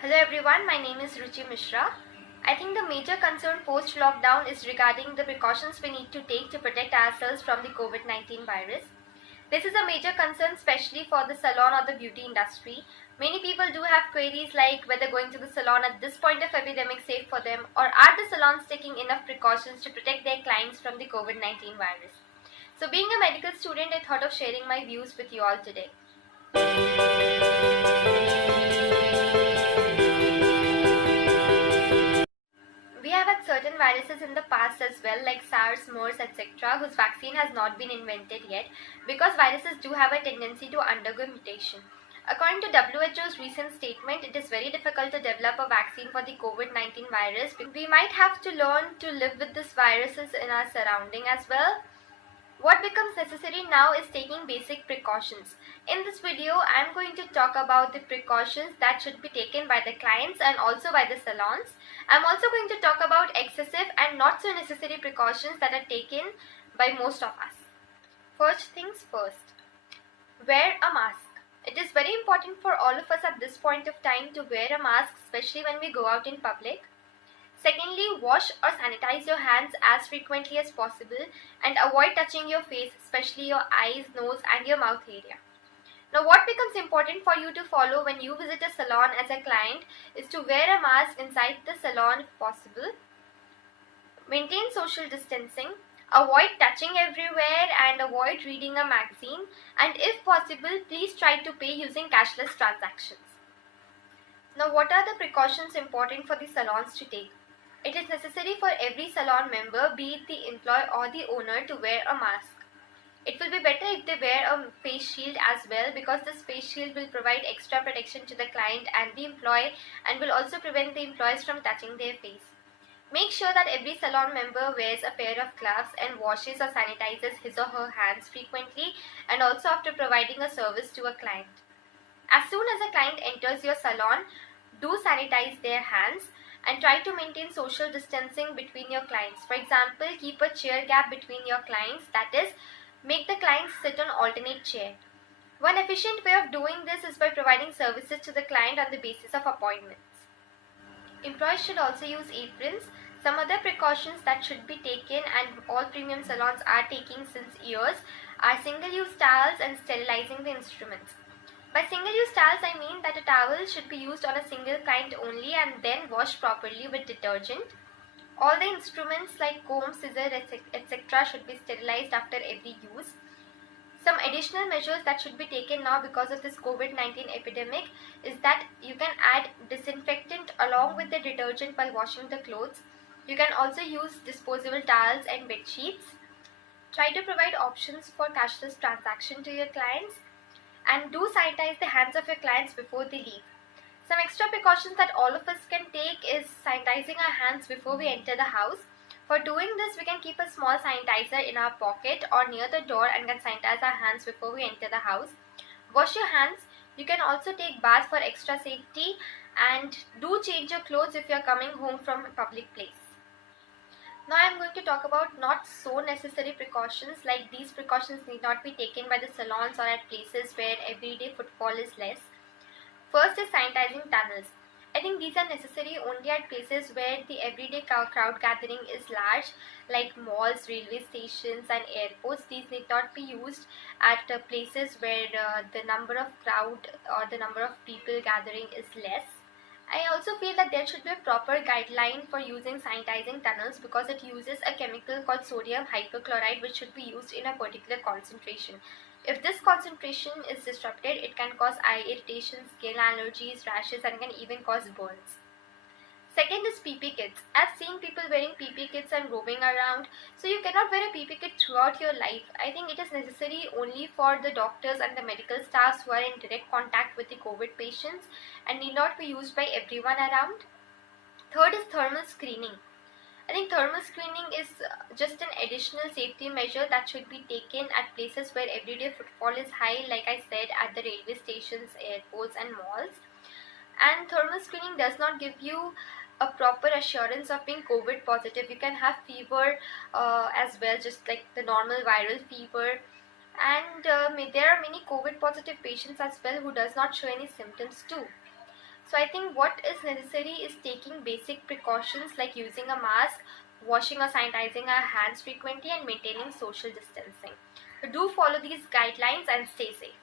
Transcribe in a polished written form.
Hello everyone, my name is Ruchi Mishra. I think the major concern post-lockdown is regarding the precautions we need to take to protect ourselves from the COVID-19 virus. This is a major concern especially for the salon or the beauty industry. Many people do have queries like whether going to the salon at this point of epidemic safe for them, or are the salons taking enough precautions to protect their clients from the COVID-19 virus. So being a medical student, I thought of sharing my views with you all today. We have had certain viruses in the past as well, like SARS, MERS, etc., whose vaccine has not been invented yet because viruses do have a tendency to undergo mutation. According to WHO's recent statement, it is very difficult to develop a vaccine for the COVID-19 virus. We might have to learn to live with these viruses in our surrounding as well. What becomes necessary now is taking basic precautions. In this video, I am going to talk about the precautions that should be taken by the clients and also by the salons. I am also going to talk about excessive and not so necessary precautions that are taken by most of us. First things first, wear a mask. It is very important for all of us at this point of time to wear a mask, especially when we go out in public. Secondly, wash or sanitize your hands as frequently as possible and avoid touching your face, especially your eyes, nose and your mouth area. Now, what becomes important for you to follow when you visit a salon as a client is to wear a mask inside the salon if possible. Maintain social distancing. Avoid touching everywhere and avoid reading a magazine. And if possible, please try to pay using cashless transactions. Now, what are the precautions important for the salons to take? It is necessary for every salon member, be it the employee or the owner, to wear a mask. It will be better if they wear a face shield as well, because this face shield will provide extra protection to the client and the employee and will also prevent the employees from touching their face. Make sure that every salon member wears a pair of gloves and washes or sanitizes his or her hands frequently and also after providing a service to a client. As soon as a client enters your salon, do sanitize their hands and try to maintain social distancing between your clients. For example, keep a chair gap between your clients, that is, make the clients sit on alternate chair. One efficient way of doing this is by providing services to the client on the basis of appointments. Employees should also use aprons. Some other precautions that should be taken and all premium salons are taking since years are single-use towels and sterilizing the instruments. By single-use towels, I mean that a towel should be used on a single client only and then washed properly with detergent. All the instruments like comb, scissors, etc. should be sterilized after every use. Some additional measures that should be taken now because of this COVID-19 epidemic is that you can add disinfectant along with the detergent while washing the clothes. You can also use disposable towels and bed sheets. Try to provide options for cashless transaction to your clients. And do sanitize the hands of your clients before they leave. Some extra precautions that all of us can take is sanitizing our hands before we enter the house. For doing this, we can keep a small sanitizer in our pocket or near the door and can sanitize our hands before we enter the house. Wash your hands. You can also take bath for extra safety, and do change your clothes if you are coming home from a public place. Now I am going to talk about not so necessary precautions, like these precautions need not be taken by the salons or at places where everyday footfall is less. First is sanitizing tunnels. I think these are necessary only at places where the everyday crowd gathering is large, like malls, railway stations and airports. These need not be used at places where the number of crowd or the number of people gathering is less. I also feel that there should be a proper guideline for using sanitizing tunnels because it uses a chemical called sodium hypochlorite, which should be used in a particular concentration. If this concentration is disrupted, it can cause eye irritation, skin allergies, rashes, and can even cause burns. Second is PP kits. I've seen people wearing PP kits and roaming around. So you cannot wear a PP kit throughout your life. I think it is necessary only for the doctors and the medical staffs who are in direct contact with the COVID patients and need not be used by everyone around. Third is thermal screening. I think thermal screening is just an additional safety measure that should be taken at places where everyday footfall is high, like I said, at the railway stations, airports and malls. And thermal screening does not give you a proper assurance of being COVID positive. You can have fever as well, just like the normal viral fever. And there are many COVID positive patients as well who does not show any symptoms too. So I think what is necessary is taking basic precautions like using a mask, washing or sanitizing our hands frequently, and maintaining social distancing. So do follow these guidelines and stay safe.